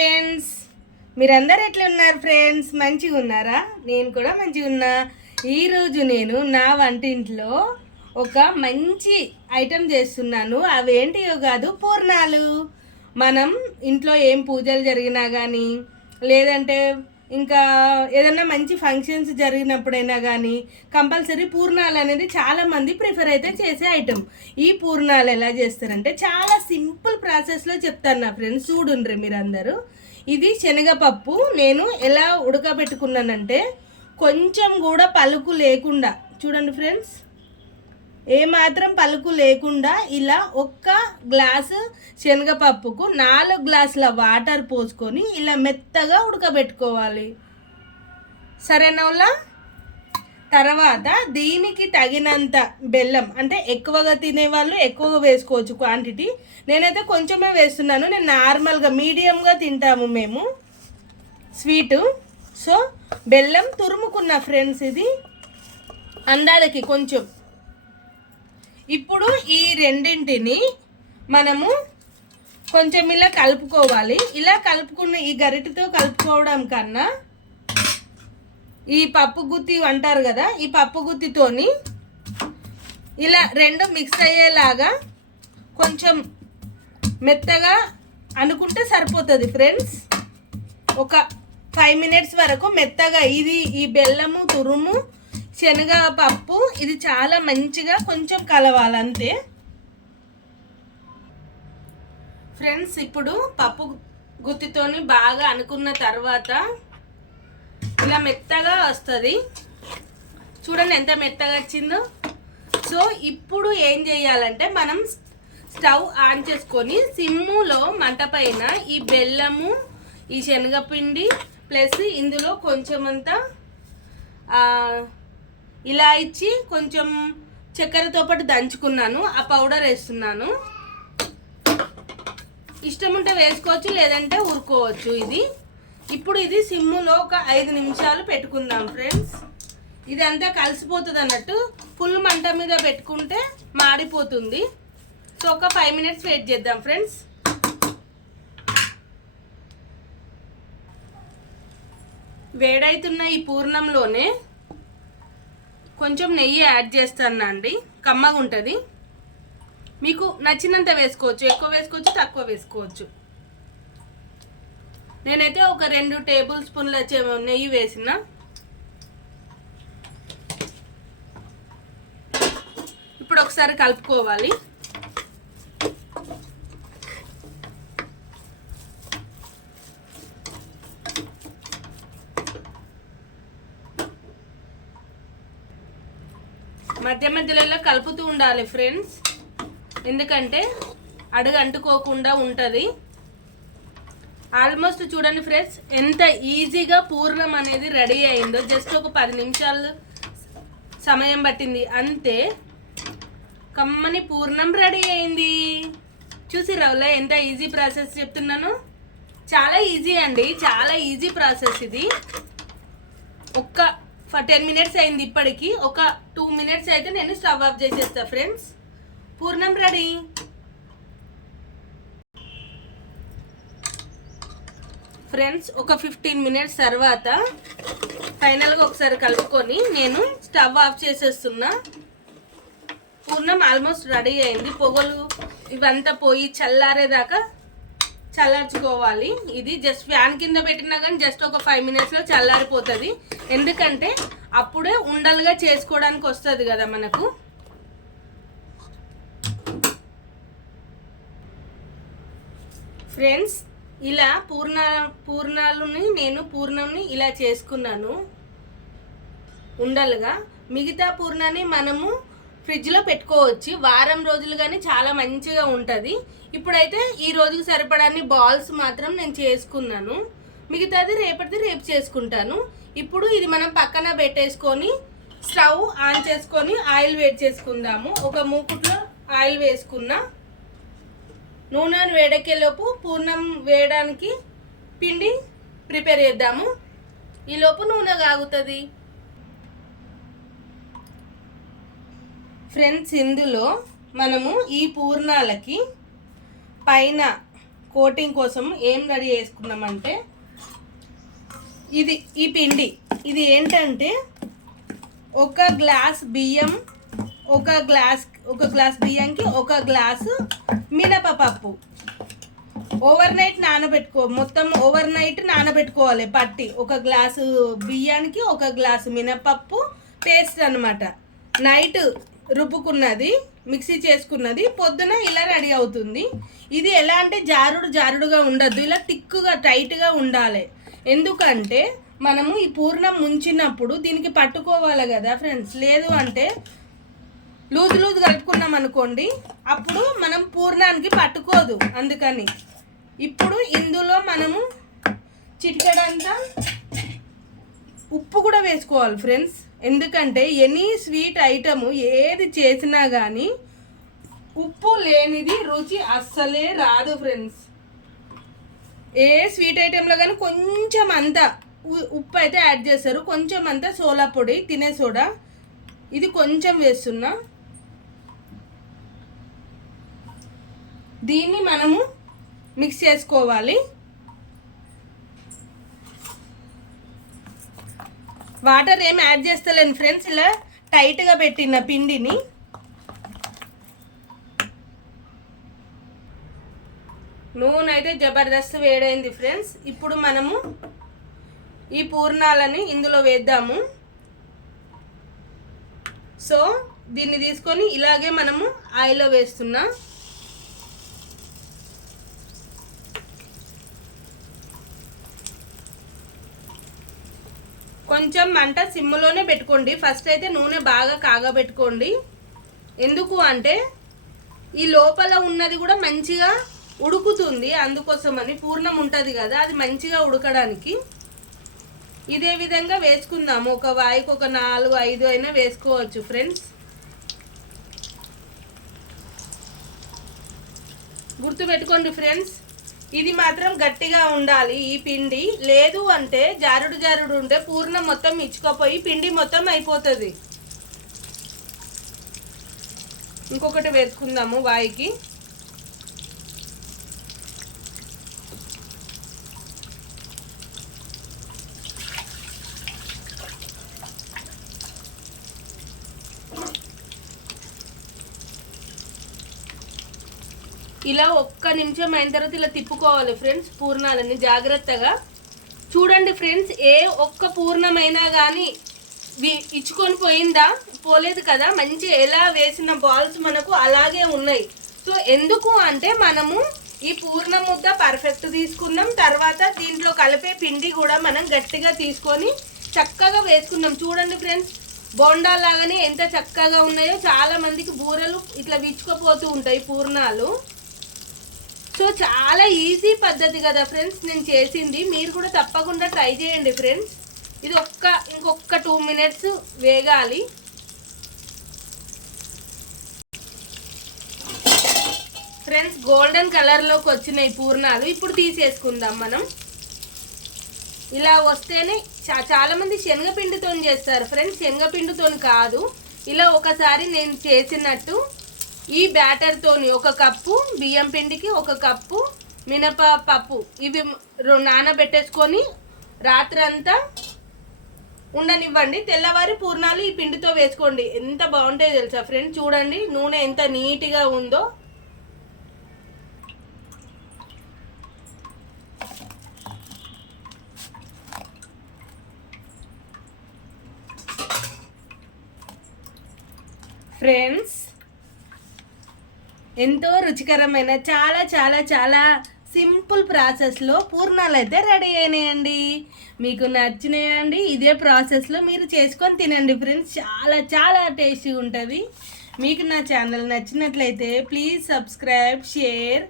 Friends మీరందరు ఎట్లా ఉన్నారు ఫ్రెండ్స్ మంచిగా ఉన్నారా నేను కూడా మంచిగా ఉన్నా ఈరోజు నేను నా వంటింట్లో ఒక మంచి ఐటెం చేస్తున్నాను. అవేంటియో కాదు పూర్ణాలు. మనం ఇంట్లో ఏం పూజలు జరిగినా కానీ లేదంటే ఇంకా ఏదైనా మంచి ఫంక్షన్స్ జరిగినప్పుడైనా కానీ కంపల్సరీ పూర్ణాలు అనేది చాలామంది ప్రిఫర్ అయితే చేసే ఐటెం ఈ పూర్ణాలు ఎలా చేస్తారంటే చాలా సింపుల్ ప్రాసెస్లో చెప్తాను నా ఫ్రెండ్స్ చూడుండ్రి మీరందరూ. ఇది శనగపప్పు. నేను ఎలా ఉడకబెట్టుకున్నానంటే కొంచెం కూడా పలుకు లేకుండా చూడండి ఫ్రెండ్స్ ఏమాత్రం పలుకు లేకుండా ఇలా ఒక్క గ్లాసు శనగపప్పుకు నాలుగు గ్లాసుల వాటర్ పోసుకొని ఇలా మెత్తగా ఉడకబెట్టుకోవాలి. సరేనా తర్వాత దీనికి తగినంత బెల్లం అంటే ఎక్కువగా తినేవాళ్ళు ఎక్కువగా వేసుకోవచ్చు క్వాంటిటీ నేనైతే కొంచెమే వేస్తున్నాను నేను నార్మల్గా మీడియంగా తింటాము మేము. స్వీటు. సో బెల్లం తురుముకున్న ఫ్రెండ్స్ ఇది. అందాలకి కొంచెం ఇప్పుడు ఈ రెండింటిని మనము కొంచెం ఇలా కలుపుకోవాలి. ఇలా కలుపుకున్న ఈ గరిటతో కలుపుకోవడం కన్నా ఈ పప్పు గుత్తి అంటారు కదా ఈ పప్పు గుత్తితోని ఇలా రెండు మిక్స్ అయ్యేలాగా కొంచెం మెత్తగా అనుకుంటే సరిపోతుంది ఫ్రెండ్స్ ఒక ఫైవ్ మినిట్స్ వరకు మెత్తగా ఇది ఈ బెల్లము తురుము శనగ పప్పు ఇది చాలా మంచిగా కొంచెం కలవాలి అంతే ఫ్రెండ్స్ ఇప్పుడు పప్పు గుత్తితోని బాగా అనుకున్న తర్వాత ఇలా మెత్తగా వస్తుంది. చూడండి ఎంత మెత్తగా వచ్చిందో. సో ఇప్పుడు ఏం చేయాలంటే మనం స్టవ్ ఆన్ చేసుకొని సిమ్ములో మంట పైన ఈ బెల్లము ఈ శనగపిండి ప్లస్ ఇందులో కొంచెమంతా ఇలా ఇచ్చి కొంచెం చక్కెరతో పాటు దంచుకున్నాను. ఆ పౌడర్ వేస్తున్నాను. ఇష్టం ఉంటే వేసుకోవచ్చు లేదంటే ఉరుకోవచ్చు ఇది. ఇప్పుడు ఇది సిమ్ములో ఒక ఐదు నిమిషాలు పెట్టుకుందాం ఫ్రెండ్స్. ఇది అంతా కలిసిపోతుంది అన్నట్టు ఫుల్ మంట మీద పెట్టుకుంటే మాడిపోతుంది. సో ఒక ఫైవ్ మినిట్స్ వెయిట్ చేద్దాం ఫ్రెండ్స్. వేడైతున్న ఈ పూర్ణంలోనే కొంచెం నెయ్యి యాడ్ చేస్తానండి. కమ్మగా ఉంటుంది. మీకు నచ్చినంత వేసుకోవచ్చు. ఎక్కువ వేసుకోవచ్చు తక్కువ వేసుకోవచ్చు. నేనైతే ఒక రెండు టేబుల్ స్పూన్ల నెయ్యి వేసిన. ఇప్పుడు ఒకసారి కలుపుకోవాలి. మధ్య మధ్యలో కలుపుతూ ఉండాలి ఫ్రెండ్స్. ఎందుకంటే అడుగు అంటుకోకుండా ఉంటుంది. ఆల్మోస్ట్ చూడండి ఫ్రెండ్స్ ఎంత ఈజీగా పూర్ణం అనేది రెడీ అయిందో జస్ట్ ఒక పది నిమిషాలు సమయం పట్టింది. అంతే కమ్మని పూర్ణం రెడీ అయింది. చూసి రవ్వల ఎంత ఈజీ ప్రాసెస్ చెప్తున్నాను. చాలా ఈజీ అండి చాలా ఈజీ ప్రాసెస్ ఇది. ఒక్క టెన్ మినిట్స్ అయింది ఇప్పటికి. ఒక టూ మినిట్స్ అయితే నేను స్టవ్ ఆఫ్ చేసేస్తా ఫ్రెండ్స్ పూర్ణం రెడీ. ఫ్రెండ్స్ ఒక ఫిఫ్టీన్ మినిట్స్ తర్వాత ఫైనల్గా ఒకసారి కలుపుకొని నేను స్టవ్ ఆఫ్ చేసేస్తున్నా. పూర్ణం ఆల్మోస్ట్ రెడీ అయింది. పొగలు ఇవంతా పోయి చల్లారేదాకా చల్లార్చుకోవాలి. ఇది జస్ట్ ఫ్యాన్ కింద పెట్టినా కానీ జస్ట్ ఒక ఫైవ్ మినిట్స్లో చల్లారిపోతుంది. ఎందుకంటే అప్పుడే ఉండలుగా చేసుకోవడానికి వస్తుంది కదా మనకు. ఫ్రెండ్స్ ఇలా పూర్ణ పూర్ణాలని నేను పూర్ణంని ఇలా చేసుకున్నాను. ఉండలుగా. మిగతా పూర్ణాన్ని మనము ఫ్రిడ్జ్లో పెట్టుకోవచ్చు. వారం రోజులు కానీ చాలా మంచిగా ఉంటుంది. ఇప్పుడైతే ఈ రోజుకి సరిపడాన్ని బాల్స్ మాత్రం నేను చేసుకున్నాను. మిగతాది రేపటిది రేపు చేసుకుంటాను. ఇప్పుడు ఇది మనం పక్కన పెట్టేసుకొని స్టవ్ ఆన్ చేసుకొని ఆయిల్ వేడి చేసుకుందాము. ఒక మూకుట్లో ఆయిల్ వేసుకున్నా నూనెను వేడెక్కేలోపు పూర్ణం వేయడానికి పిండి ప్రిపేర్ చేద్దాము. ఈలోపు నూనె కాగుతుంది. ఫ్రెండ్స్ ఇందులో మనము ఈ పూర్ణాలకి పైన కోటింగ్ కోసం ఏం రెడీ చేసుకున్నామంటే ఇది ఈ పిండి. ఇది ఏంటంటే ఒక గ్లాస్ బియ్యం ఒక గ్లాస్ ఒక గ్లాస్ బియ్యంకి ఒక గ్లాసు మినపప్పు ఓవర్ నైట్ నానబెట్టుకో మొత్తం ఓవర్ నైట్ నానబెట్టుకోవాలి పట్టి. ఒక గ్లాసు బియ్యానికి ఒక గ్లాసు మినపప్పు పేస్ట్ అనమాట నైట్ రుబ్బుకున్నది మిక్సీ చేసుకున్నది పొద్దున ఇలా రెడీ అవుతుంది. ఇది ఎలా అంటే జారుడు జారుడుగా ఉండద్దు ఇలా టిక్కుగా టైట్గా ఉండాలి. ఎందుకంటే మనము ఈ పూర్ణం ముంచినప్పుడు దీనికి పట్టుకోవాలి కదా ఫ్రెండ్స్ లేదు అంటే లూజ్ లూజ్ కలుపుకున్నాం అనుకోండి అప్పుడు మనం పూర్ణానికి పట్టుకోదు అందుకని. ఇప్పుడు ఇందులో మనము చిటికడంతా ఉప్పు కూడా వేసుకోవాలి ఫ్రెండ్స్ ఎందుకంటే ఎనీ స్వీట్ ఐటము ఏది చేసినా కానీ ఉప్పు లేనిది రుచి అస్సలే రాదు ఫ్రెండ్స్. ఏ స్వీట్ ఐటెంలో కానీ కొంచెం అంత ఉ- ఉప్పు అయితే యాడ్ చేస్తారు. కొంచెం అంత సోలా పొడి తినే సోడా. ఇది కొంచెం వేస్తున్నా. దీన్ని మనము మిక్స్ చేసుకోవాలి. వాటర్ ఏం యాడ్ చేస్తలేను ఫ్రెండ్స్ ఇలా టైట్గా పెట్టిన పిండిని. నూనె అయితే జబర్దస్త్ వేడైంది ఫ్రెండ్స్. ఇప్పుడు మనము ఈ పూర్ణాలని ఇందులో వేద్దాము. సో దీన్ని తీసుకొని ఇలాగే మనము ఆయిల్లో వేస్తున్నా. కొంచెం మంట సిమ్లోనే పెట్టుకోండి. ఫస్ట్ అయితే నూనె బాగా కాగబెట్టుకోండి. ఎందుకు అంటే ఈ లోపల ఉన్నది కూడా మంచిగా ఉడుకుతుంది. అందుకోసమని పూర్ణం ఉంటుంది కదా అది మంచిగా ఉడకడానికి. ఇదే విధంగా వేసుకుందాము. ఒక వాయికి ఒక నాలుగు ఐదు అయినా వేసుకోవచ్చు ఫ్రెండ్స్. గుర్తుపెట్టుకోండి ఫ్రెండ్స్. ఇది మాత్రం గట్టిగా ఉండాలి ఈ పిండి. లేదు అంటే జారుడు జారుడు ఉంటే పూర్ణం మొత్తం ఇచ్చుకోపోయి పిండి మొత్తం అయిపోతుంది. ఇంకొకటి వేసుకుందాము వాయికి. ఇలా ఒక్క నిమిషం అయిన తర్వాత ఇలా తిప్పుకోవాలి ఫ్రెండ్స్ పూర్ణాలని జాగ్రత్తగా. చూడండి ఫ్రెండ్స్ ఏ ఒక్క పూర్ణమైనా కానీ ఇచ్చుకొని పోయిందా? పోలేదు కదా? మంచి ఎలా వేసిన బాల్స్ మనకు అలాగే ఉన్నాయి. సో ఎందుకు అంటే మనము ఈ పూర్ణ ముద్ద పర్ఫెక్ట్ తీసుకున్నాం. తర్వాత దీంట్లో కలిపే పిండి కూడా మనం గట్టిగా తీసుకొని చక్కగా వేసుకున్నాం. చూడండి ఫ్రెండ్స్ బోండా లాగానే ఎంత చక్కగా ఉన్నాయో చాలా మందికి బూరెలు ఇట్లా విచ్చుకపోతూ ఉంటాయి పూర్ణాలు. సో చాలా ఈజీ పద్ధతి కదా ఫ్రెండ్స్ నేను చేసింది. మీరు కూడా తప్పకుండా ట్రై చేయండి ఫ్రెండ్స్ ఇది ఒక్క ఇంకొక టూ మినిట్స్ వేగాలి. ఫ్రెండ్స్ గోల్డెన్ కలర్లోకి వచ్చినాయి పూర్ణాలు. ఇప్పుడు తీసేసుకుందాం మనం. ఇలా వస్తేనే చా- చాలామంది శనగపిండితో చేస్తారు ఫ్రెండ్స్ శనగపిండితో కాదు. ఇలా ఒకసారి నేను చేసినట్టు ఈ బ్యాటర్తోని ఒక కప్పు బియ్యం పిండికి ఒక కప్పు మినప పప్పు. ఇవి రొ- నానబెట్టేసుకొని రాత్రంతా ఉండనివ్వండి. తెల్లవారి పూర్ణాలు ఈ పిండితో వేసుకోండి. ఎంత బాగుంటాయో తెలుసా ఫ్రెండ్స్? చూడండి నూనె ఎంత నీట్గా ఉందో. ఫ్రెండ్స్ ఎంతో రుచికరమైన చాలా చాలా చాలా సింపుల్ ప్రాసెస్లో పూర్ణాలు అయితే రెడీ అయినాయండి. మీకు నచ్చినాయండి ఇదే ప్రాసెస్లో మీరు చేసుకొని తినండి ఫ్రెండ్స్. చాలా చాలా టేస్టీ ఉంటుంది మీకు నా ఛానల్ నచ్చినట్లయితే ప్లీజ్ సబ్స్క్రైబ్ షేర్